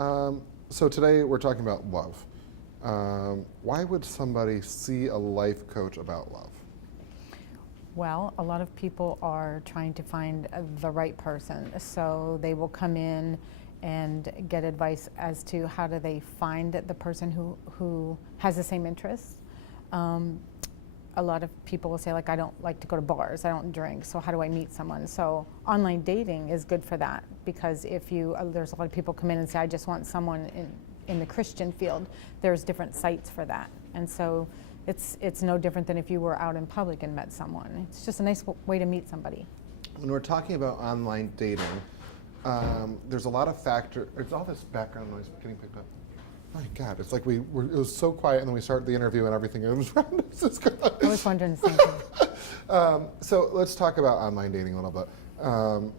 So today we're talking about love. Why would somebody see a life coach about love? Well, a lot of people are trying to find the right person, so they will come in and get advice as to how do they find the person who has the same interests. A lot of people will say, like, I don't like to go to bars, I don't drink, so how do I meet someone? So online dating is good for that, because if you, there's a lot of people come in and say, I just want someone in the Christian field. There's different sites for that. And so it's no different than if you were out in public and met someone. It's just a nice way to meet somebody. When we're talking about online dating, there's a lot of factors. There's all this background noise getting picked up. My God, it's like it was so quiet, and then we started the interview and everything. It was I was wondering the same thing. So let's talk about online dating a little bit.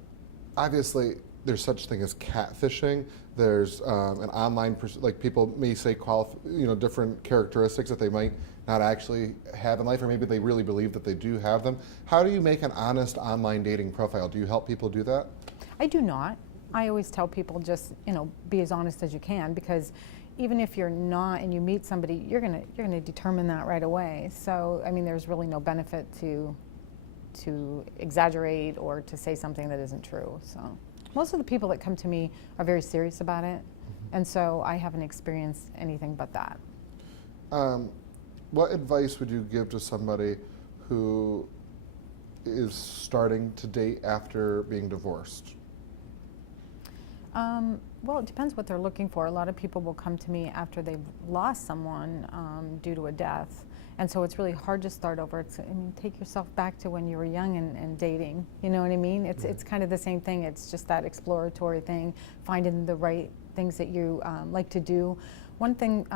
Obviously, there's such thing as catfishing. There's an online, like people may say, different characteristics that they might not actually have in life, or maybe they really believe that they do have them. How do you make an honest online dating profile? Do you help people do that? I do not. I always tell people just, be as honest as you can, because even if you're not and you meet somebody, you're gonna determine that right away. So, I mean, there's really no benefit to exaggerate or to say something that isn't true. So, most of the people that come to me are very serious about it, and so I haven't experienced anything but that. What advice would you give to somebody who is starting to date after being divorced? Well, it depends what they're looking for. A lot of people will come to me after they've lost someone due to a death. And so it's really hard to start over. Take yourself back to when you were young and dating. You know what I mean? It's kind of the same thing. It's just that exploratory thing, finding the right things that you like to do. One thing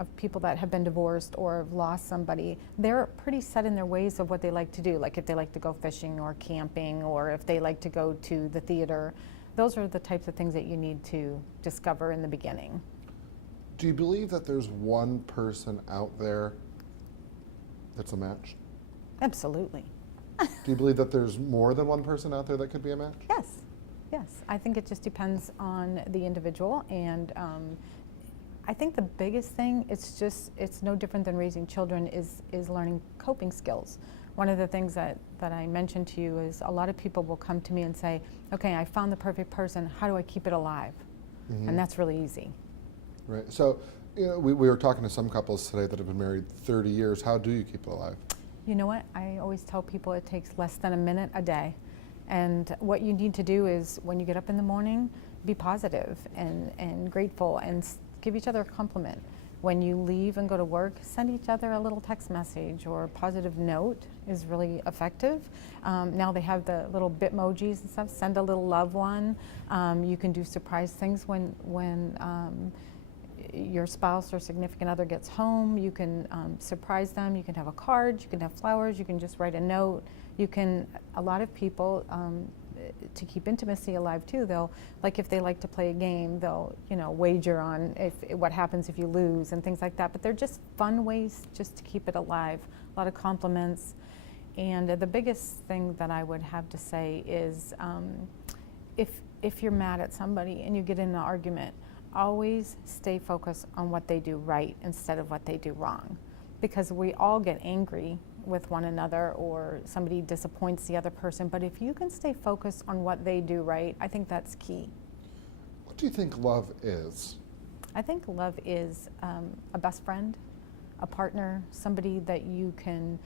of people that have been divorced or have lost somebody, they're pretty set in their ways of what they like to do. Like if they like to go fishing or camping, or if they like to go to the theater. Those are the types of things that you need to discover in the beginning. Do you believe that there's one person out there that's a match? Absolutely. Do you believe that there's more than one person out there that could be a match? Yes. I think it just depends on the individual, and I think the biggest thing, it's no different than raising children, is learning coping skills. One of the things that I mentioned to you is a lot of people will come to me and say, okay, I found the perfect person, how do I keep it alive? Mm-hmm. And that's really easy. Right. So we were talking to some couples today that have been married 30 years. How do you keep it alive? You know what? I always tell people it takes less than a minute a day. And what you need to do is, when you get up in the morning, be positive and grateful, and give each other a compliment. When you leave and go to work, send each other a little text message or a positive note is really effective. Now they have the little Bitmojis and stuff. Send a little loved one. You can do surprise things when your spouse or significant other gets home. You can surprise them. You can have a card. You can have flowers. You can just write a note. A lot of people, to keep intimacy alive too, like if they like to play a game, they'll wager on what happens if you lose and things like that. But they're just fun ways just to keep it alive. A lot of compliments. And the biggest thing that I would have to say is, if you're mad at somebody and you get in an argument, always stay focused on what they do right instead of what they do wrong, because we all get angry with one another, or somebody disappoints the other person. But if you can stay focused on what they do right, I think that's key. What do you think love is? I think love is a best friend, a partner, somebody that you can,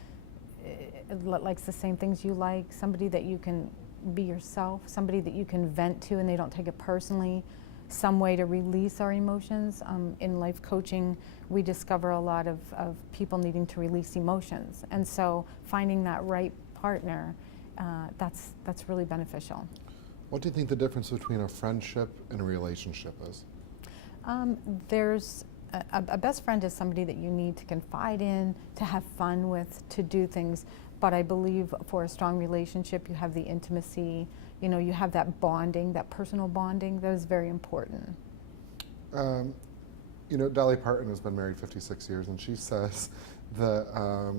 likes the same things you like, somebody that you can be yourself, somebody that you can vent to and they don't take it personally, some way to release our emotions. In life coaching, we discover a lot of people needing to release emotions. And so finding that right partner, that's really beneficial. What do you think the difference between a friendship and a relationship is? There's a best friend is somebody that you need to confide in, to have fun with, to do things. But I believe for a strong relationship, you have the intimacy, you have that bonding, that personal bonding, that is very important. Dolly Parton has been married 56 years, and she says that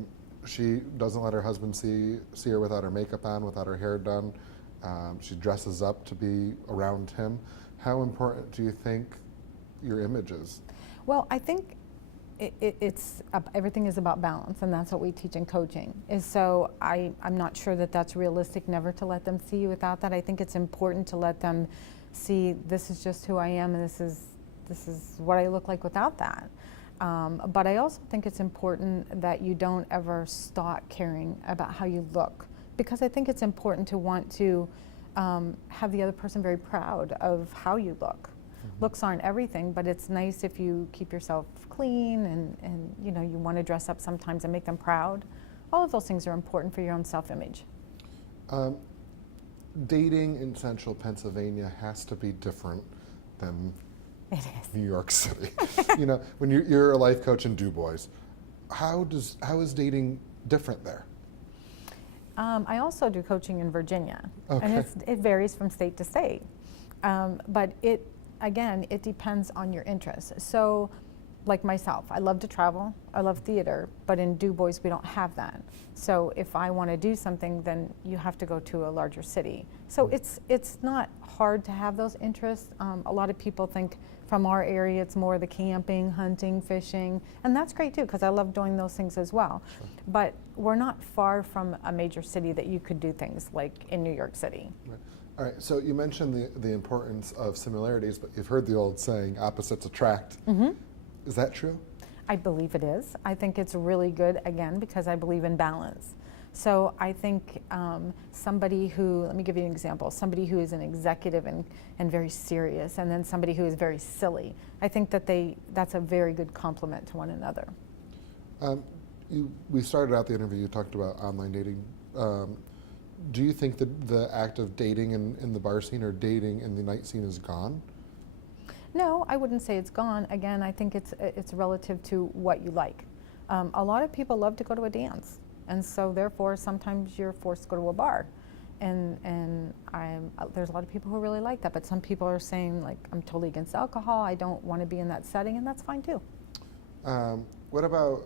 she doesn't let her husband see her without her makeup on, without her hair done. She dresses up to be around him. How important do you think your image is? Well, I think everything is about balance, and that's what we teach in coaching. Is so I'm not sure that that's realistic, never to let them see you without that. I think it's important to let them see this is just who I am, and this is what I look like without that. But I also think it's important that you don't ever stop caring about how you look, because I think it's important to want to have the other person very proud of how you look. Looks aren't everything, but it's nice if you keep yourself clean and you know, you want to dress up sometimes and make them proud. All of those things are important for your own self-image. Dating in central Pennsylvania has to be different than It is. New York City. You know, when you're a life coach in Du Bois, how is dating different there? I also do coaching in Virginia, Okay. and it varies from state to state. But again, it depends on your interests. So, like myself, I love to travel, I love theater, but in Du Bois we don't have that. So if I want to do something, then you have to go to a larger city. So it's not hard to have those interests. A lot of people think from our area it's more the camping, hunting, fishing, and that's great too, because I love doing those things as well. Sure. But we're not far from a major city that you could do things like in New York City. Right. All right, so you mentioned the importance of similarities, but you've heard the old saying, opposites attract. Mm-hmm. Is that true? I believe it is. I think it's really good, again, because I believe in balance. So I think somebody who, let me give you an example, somebody who is an executive and very serious, and then somebody who is very silly, I think that that's a very good complement to one another. We started out the interview, you talked about online dating. Do you think that the act of dating in the bar scene or dating in the night scene is gone? No, I wouldn't say it's gone. Again, I think it's relative to what you like. A lot of people love to go to a dance, and so therefore sometimes you're forced to go to a bar. And there's a lot of people who really like that, but some people are saying, like, I'm totally against alcohol, I don't want to be in that setting, and that's fine too. What about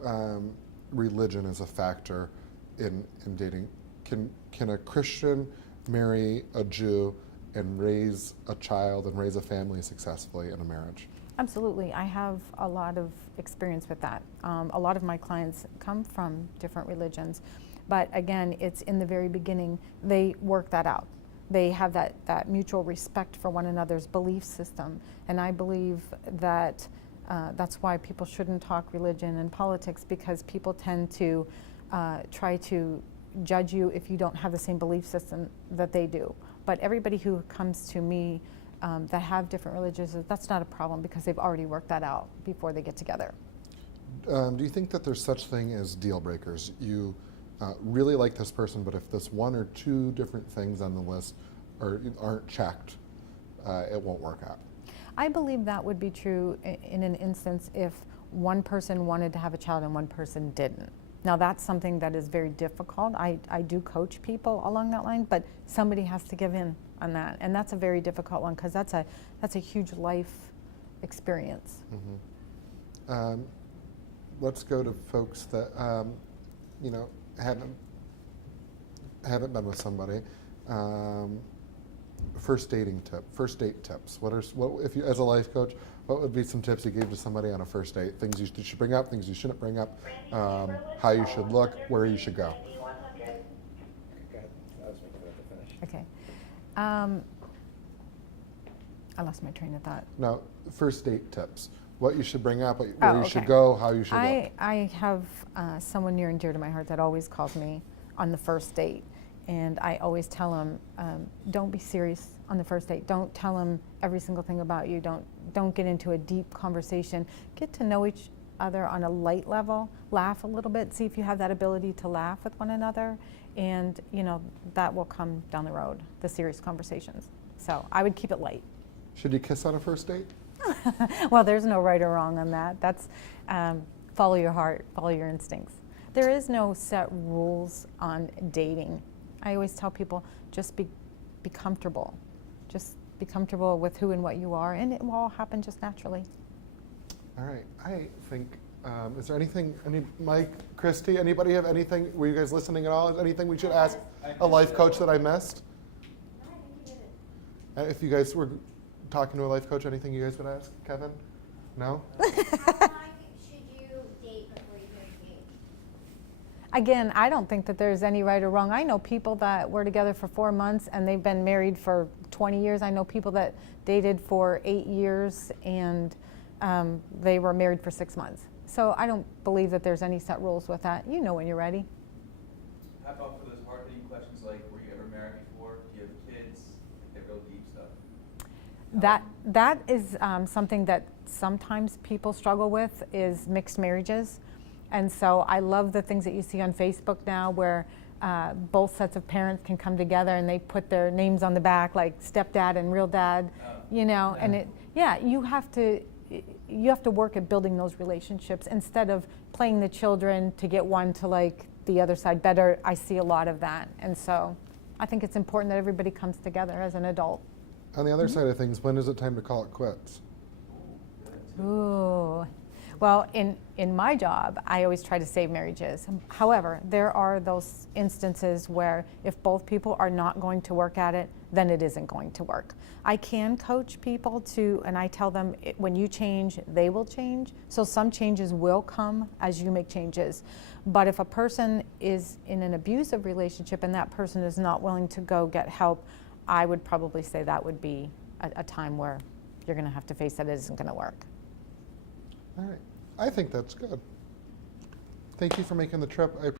religion as a factor in dating? Can a Christian marry a Jew and raise a child and raise a family successfully in a marriage? Absolutely. I have a lot of experience with that. A lot of my clients come from different religions, but again, it's in the very beginning, they work that out. They have that mutual respect for one another's belief system, and I believe that that's why people shouldn't talk religion and politics, because people tend to try to judge you if you don't have the same belief system that they do. But everybody who comes to me that have different religions, that's not a problem, because they've already worked that out before they get together. Do you think that there's such thing as deal breakers? You really like this person, but if there's one or two different things on the list aren't checked, it won't work out? I believe that would be true in an instance if one person wanted to have a child and one person didn't. Now that's something that is very difficult. I do coach people along that line, but somebody has to give in on that, and that's a very difficult one, because that's a huge life experience. Mm-hmm. Let's go to folks that haven't been with somebody. First date tips. What if you, as a life coach, what would be some tips you gave to somebody on a first date? Things you should bring up, things you shouldn't bring up, how you should look, where you should go. Okay. I lost my train of thought. Now, first date tips. What you should bring up, where you should okay. go, how you should look. I have someone near and dear to my heart that always calls me on the first date. And I always tell them, don't be serious on the first date. Don't tell them every single thing about you. Don't get into a deep conversation. Get to know each other on a light level. Laugh a little bit. See if you have that ability to laugh with one another. And that will come down the road, the serious conversations. So I would keep it light. Should you kiss on a first date? Well, there's no right or wrong on that. That's follow your heart, follow your instincts. There is no set rules on dating. I always tell people, just be comfortable. Just be comfortable with who and what you are, and it will all happen just naturally. All right. I think, is there anything, Mike, Christy, anybody have anything? Were you guys listening at all? Is anything we should ask a life coach that I missed? And if you guys were talking to a life coach, anything you guys would ask, Kevin? No? How long should you date before you get engaged? Again, I don't think that there's any right or wrong. I know people that were together for 4 months and they've been married for 20 years. I know people that dated for 8 years and they were married for 6 months. So I don't believe that there's any set rules with that. You know when you're ready. How about for those hard-hitting questions like, were you ever married before? Do you have kids? Like that real deep stuff. That is something that sometimes people struggle with is mixed marriages. And so I love the things that you see on Facebook now where both sets of parents can come together and they put their names on the back like stepdad and real dad, you know, and you have to work at building those relationships instead of playing the children to get one to like the other side better. I see a lot of that. And so I think it's important that everybody comes together as an adult. On the other side of things, when is it time to call it quits? Ooh. Well, in my job, I always try to save marriages. However, there are those instances where if both people are not going to work at it, then it isn't going to work. I can coach people to, and I tell them when you change, they will change. So some changes will come as you make changes. But if a person is in an abusive relationship and that person is not willing to go get help, I would probably say that would be a time where you're going to have to face that it isn't going to work. All right. I think that's good. Thank you for making the trip. I